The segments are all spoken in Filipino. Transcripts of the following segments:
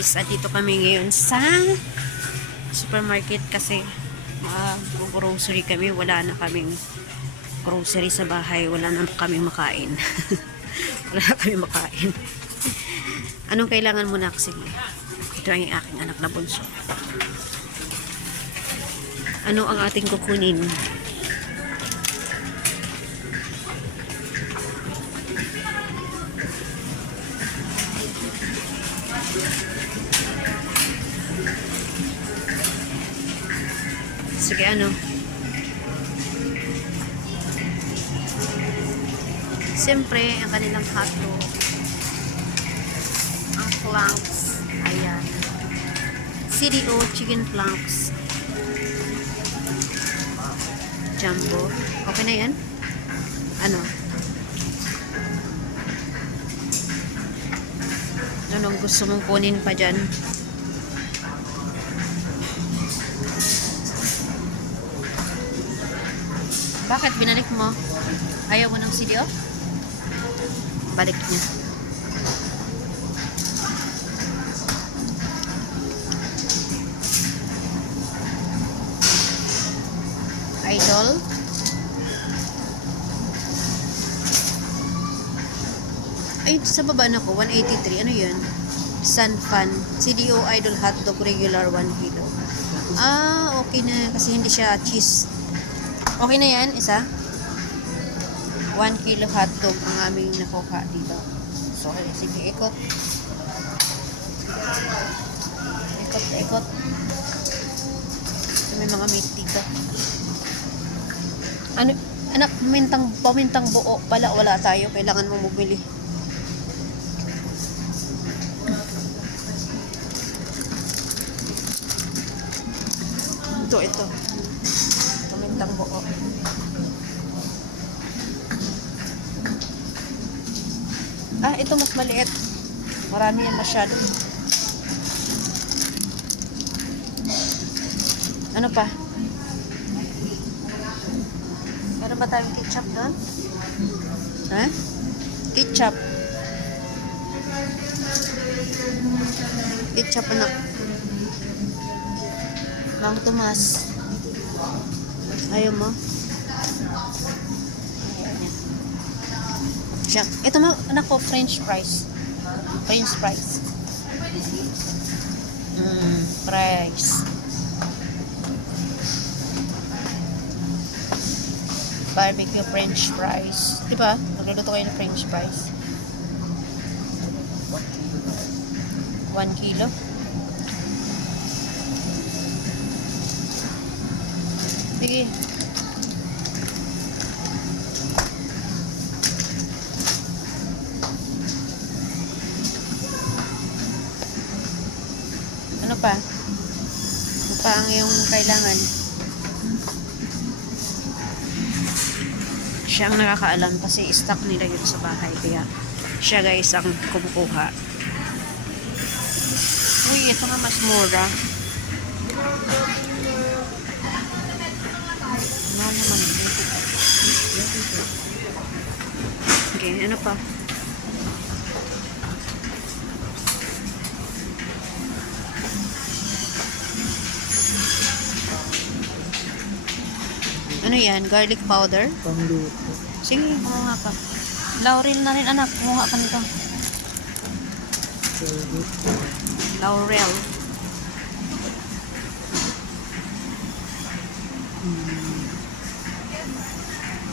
guys, at dito kami ngayon sa supermarket kasi mag-grocery kami. Wala na kaming grocery sa bahay. Wala na kami makain. Wala na kami makain. Anong kailangan mo na? Sige. Ito ang aking anak na bunso. Ano ang ating kukunin? Sige, ano? Siyempre, ang kanilang hotdog. Ang planks. Ayan. CDO chicken planks. Jumbo. Okay na yan? Ano? Anong gusto mong kunin pa dyan? Bakit binalik mo? Ayaw mo ng CDO? Balik niya. Idol. Ay, sa baba na ko, 183. Ano yun? Sun Fan. CDO Idol Hotdog Regular 1 kilo. Ah, okay na. Kasi hindi siya cheese. Okay na yan, isa. 1 kilo hotdog ang aming nakuha dito. So, sige, ikot. Ikot. So, may mga meat dito. Ano, anak, pamintang buo pala, wala tayo. Kailangan mo bumili. Ito. Pamintang buo. Ah, ito mas maliit. Marami yan masyado. Ano pa? Meron ba tayong ketchup doon? Ha? Ketchup. Ketchup, anak. Mang Tomas. Ayaw mo? Siya. Ito mo, anak ko, French fries. French fries. Fries. Barbecue French fries. Diba? Nagluluto kayo ng French fries. 1 kilo. Sige. Ano pa? Ano pa ang iyong kailangan? Siya ang nakakaalam kasi stock nila yun sa bahay. Kaya siya guys ang kumukuha. Uy, ito nga mas mura. Ano naman ito? Okay, ano pa? Ano yan? Garlic powder? Pangluto. Sige, kumuha ka. Laurel na rin, anak. Kumuha ka nito. Laurel.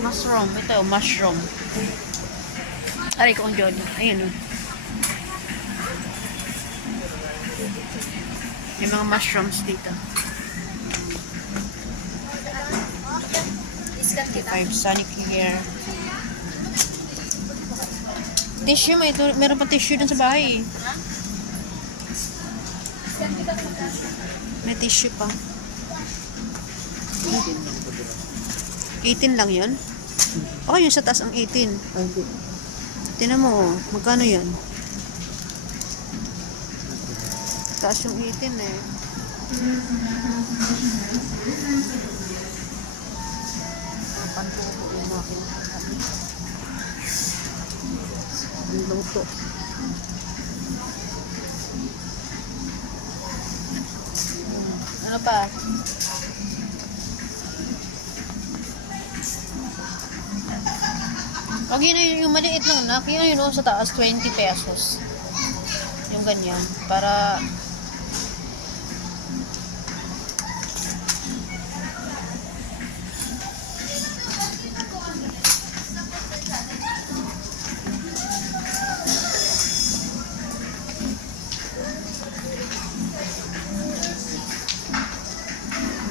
Mushroom. Ito, mushroom. Aray ko ang John. Ayun o. May mga mushrooms dito. 5 Sonic here. Tissue, meron pa tissue dun sa bahay. May tissue pa. 18 lang yun? Okay, yung sa taas ang 18. Tinan mo, magkano yun? Taas yung 18 eh. Pantuko yung mga kinakain. Ang luto. Ano pa? Wag yun na yung maliit lang na. Kaya yun sa taas, 20 pesos. Yung ganyan. Para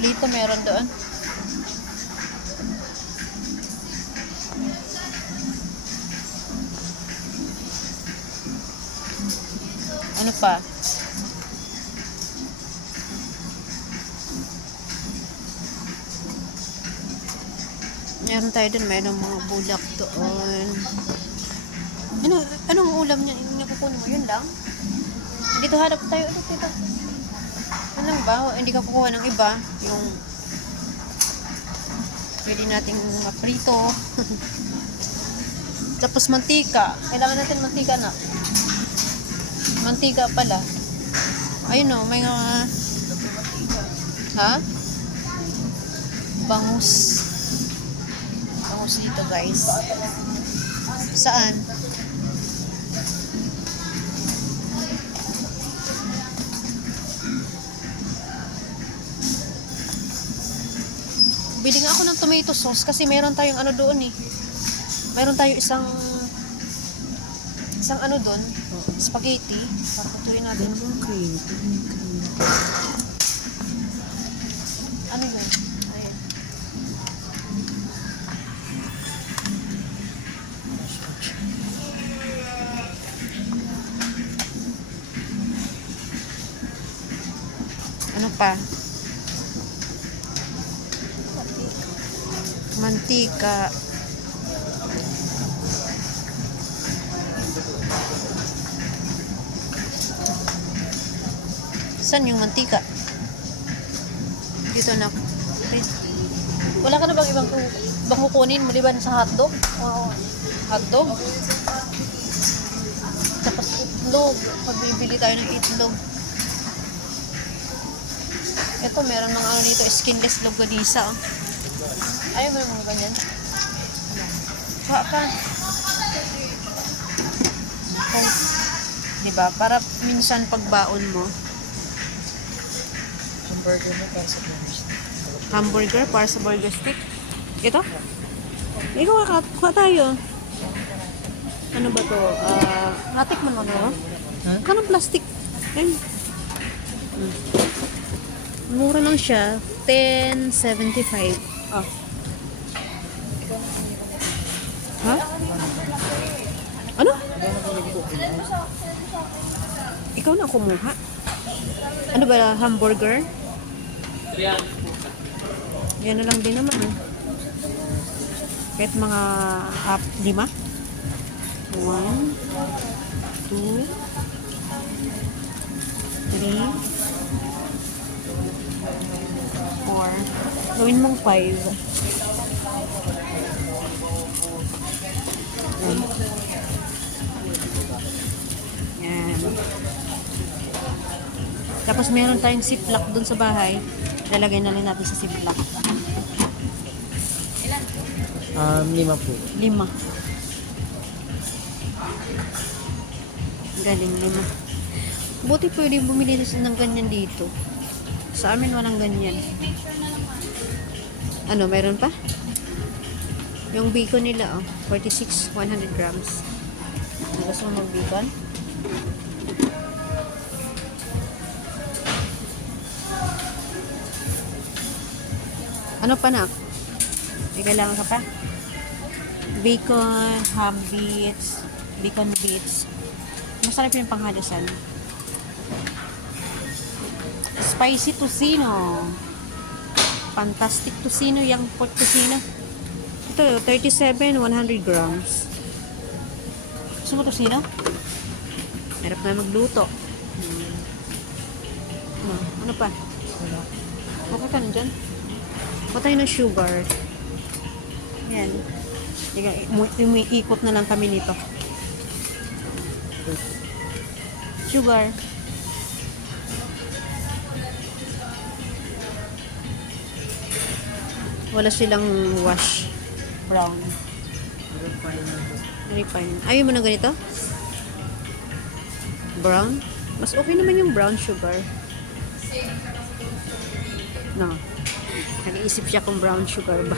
dito meron doon. Ano pa? Meron tayo doon, mayroong mga bulak doon. Anong ulam niya? Yung kukunin mo, yun lang? Dito harap tayo ulit dito. Ano ba? Hindi ka kukuha ng iba. Yung pwede nating maprito. Tapos mantika. Kailangan natin mantika na. Mantika pala. Ayun o, may mga... Ha? Bangus. Bangus dito guys. Saan? Bili nga ako ng tomato sauce kasi meron tayong ano doon eh. Meron tayong isang ano doon, spaghetti. Paputuin natin. Ano yun? Ayan. Ano pa? Mantika. Saan yung mantika? Dito na. Okay. Wala ka na bang ibang kukunin maliban sa hotdog? Oo. Hotdog? Tapos itlog. Pagbibili tayo ng itlog. Ito, meron mga ano dito, skinless longganisa. Oh. Ayaw mo yung mga ganyan? Kuha ka. Oh. Diba? Para minsan pagbaon mo. Hamburger mo para sa burger stick. Hamburger para sa burger stick. Ito? Ikaw, kuha tayo. Ano ba to? Natikman mo na? Kanang plastic. Ayun. Mura lang siya. 10.75. Oh. Ha? Ano? Ikaw na kumuha. Ano ba? Hamburger? Yan na lang din naman. Eh. Kahit mga 5. 1, 2, 3, 4. Gawin mong 5. Yan. Tapos meron tayong ziplock dun sa bahay. Lalagay na lang natin sa ziplock. 5 po. 5. Galing 5. Buti pwede bumili ng ganyan dito. Sa amin walang ganyan. Ano, meron pa? Yung bacon nila, oh. 46, 100 grams. Gusto mo mag-bacon? Ano pa na? May kailangan ka pa? Bacon, ham bits, bacon bits. Masarap yung panghalasan. Spicy tocino. Fantastic tocino, yung pork tocino. Ito, 37, 100 grams. Gusto mo tocino? Harap na magluto. Ano pa? Okay ka na dyan? Patay ng sugar. Yan. Umiikot na lang kami nito. Sugar. Wala silang wash. Brown. Refine. Ayaw mo na ganito? Brown? Mas okay naman yung brown sugar. No. Nag-iisip siya kung brown sugar ba.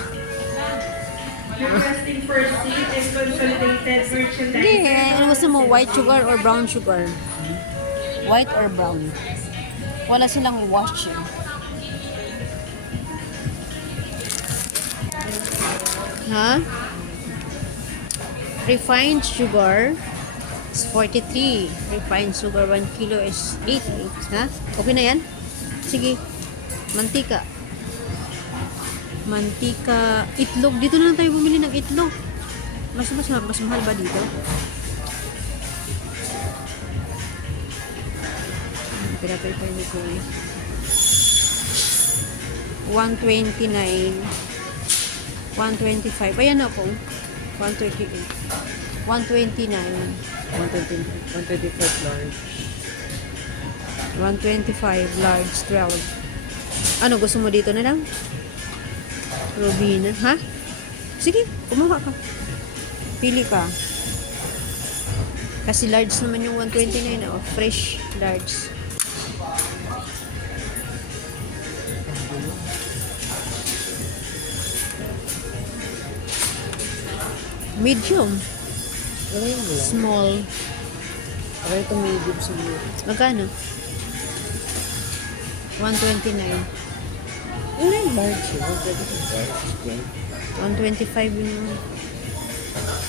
Requesting for seat and consolidated merchandise. Hindi. Ano gusto mo? White sugar or brown sugar? White or brown? Wala silang wash. Ha? Refined sugar is 43. Refined sugar 1 kilo is 8. Ha? Okay na yan? Sige. Mantika. Mantika. Itlog. Dito na lang tayo bumili ng itlog. Mas mahal ba dito? Pinapay pa ko eh. 129. 125. Ayan ako. 128. 129. 125 large. 125 large 12. Ano gusto mo dito na lang? Robina, ha? Sige, kumuha ka. Pili ka. Kasi large naman yung 129 oh. Fresh large. Medium. Ano yung lang? Small. Ano ito medium siguro? Magkano? 129. Ano yung large? 125 large. 125 yun.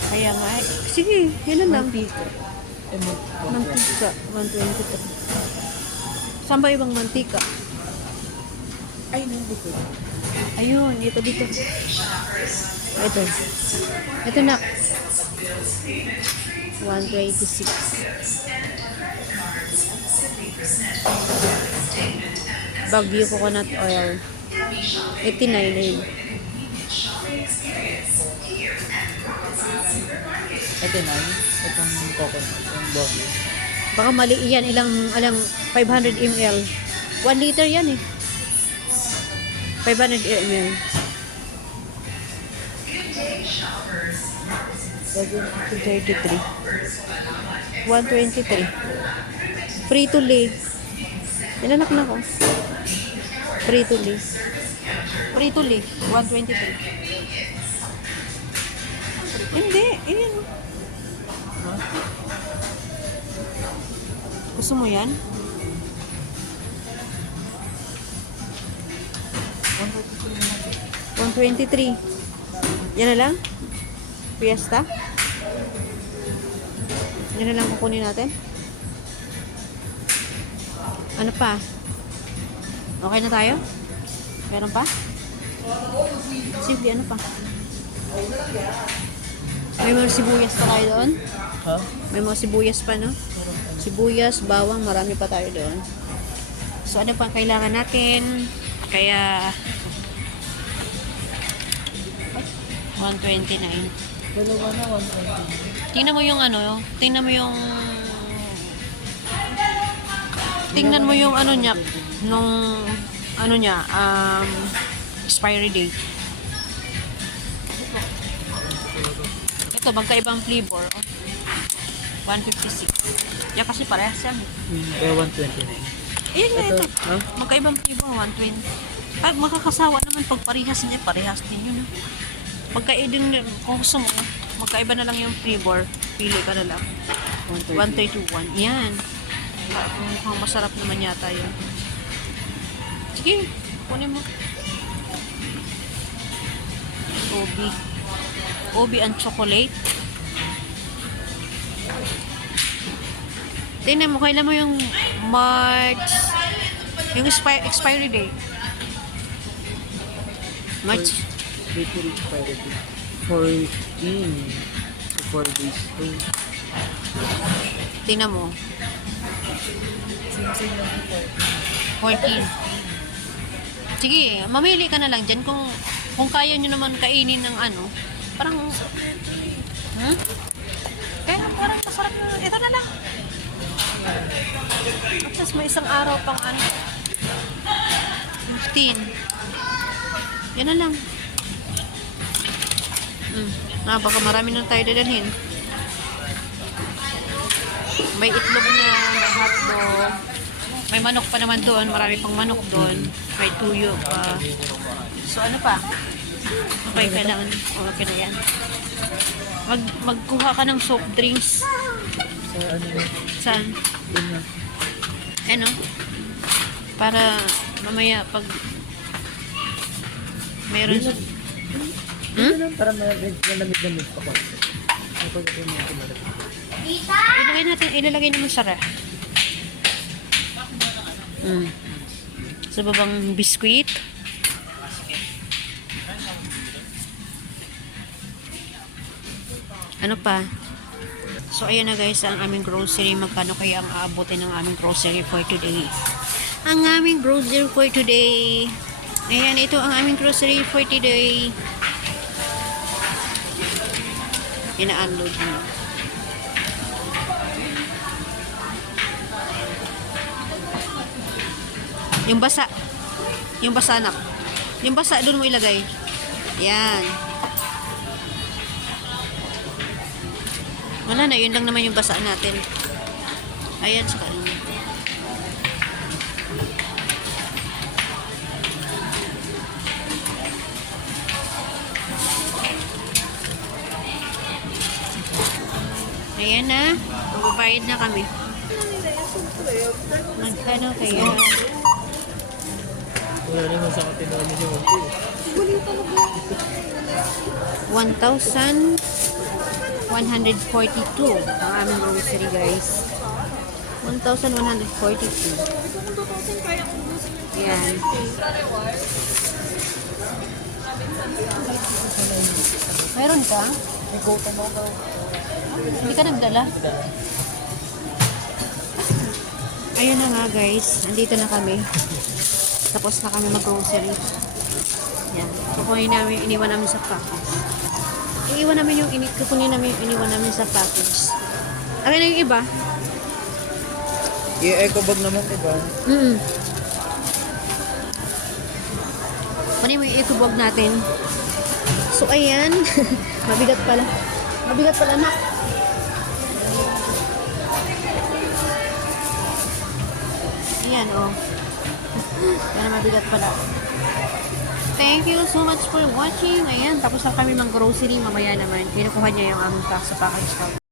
Kaya nga, eh. Sige, yun na lang. Mantika. Mantika. 123. Saan ba ibang mantika? Ay, nandito. Ayun, ito dito. Ito. Ito na. 126. Baguio coconut oil. 89 na yun. Ito na. Itong coconut. Itong bogey. Baka mali yan. Ilang 500 ml. 1 liter yan eh. 500 ml. 33. 123. Free to lay. Nilanak na ko. Free to lay. Free to lay. 123. Hindi. Ayan. Gusto mo yan? 123. Yan na lang? Fiesta? Yan na lang kukunin natin? Ano pa? Okay na tayo? Meron pa? Simple, ano pa? May mga sibuyas pa tayo doon? Ha? May mga sibuyas pa, no? Sibuyas, bawang, marami pa tayo doon. So, ano pa kailangan natin? Kaya, 129. Dalawa na 120. Tingnan mo yung ano, tingnan mo yung ano niya, nung, ano niya, expiry date. Ito, magkaibang flavor. 156. Yan kasi parehas yan. Kaya 129. Ayan nga ito. Ha? Magkaibang flavor, 120. Ay, makakasawa naman pag parehas niya, parehas din yun. Magkaibang, kung gusto mo, magkaiba na lang yung flavor, pili ka na lang. 131. Yan. Mukhang masarap naman yata yun. Sige, kunin mo. Obi and chocolate. Tingnan mo, kailan mo yung March, yung expiry date. March. Date to reach by the 14. So 4 days to. Tingnan mo. Same lang 14. Sige, mamili ka na lang dyan kung kaya nyo naman kainin ng ano. Parang, kaya parang masarap na. Ito na lang. At least may isang araw pang ano. 15. Yan na lang. Baka marami nang tayo dadalhin. May itlog na, may hotdog. May manok pa naman doon. Marami pang manok doon. May tuyo pa. So, ano pa? Okay ka na. Okay na yan. Magkuha ka ng soft drinks. So, ano yun? Saan? Yun na. Ano? Para mamaya pag meron... Ito lang, para malamig-lamig pa ko. Ako ito yung mga tumarap. Ilalagay naman sa ref. Sa babang biskuit. Ano pa? So, ayan na guys, ang aming grocery. Magkano kaya ang aabutin ng aming grocery for today? Ang aming grocery for today. Ayan, ito ang aming grocery for today. Ina-unload mo. Yung basa. Yung basa, anak. Yung basa, doon mo ilagay. Yan. Wala na, yun lang naman yung basa natin. Ayan, saka yun. Ayan na. Magbabayad na kami. Magkano kaya? Wala naman sa katinoon niyo yung 1,142 ang aming grocery guys. 1,142. Ayan. Mayroon ka? May kota mo daw. Hindi ka nagdala? Ayun na nga guys. Andito na kami. Tapos na kami mag-grocery. Yan. Kukunin namin, iniwan namin sa package. Iiwan namin yung kukunin namin yung iniwan namin sa package. Akin na yung iba? I-eco bag naman, diba? Kunin mo yung eco-bag natin. So, ayan. Mabigat pala. Mabigat pala, nak. Ayan, oh. Yan, mabigat pala. Thank you so much for watching. Ayan, tapos na kami mang grocery. Mamaya naman, kinukuha niya yung aming pack sa package.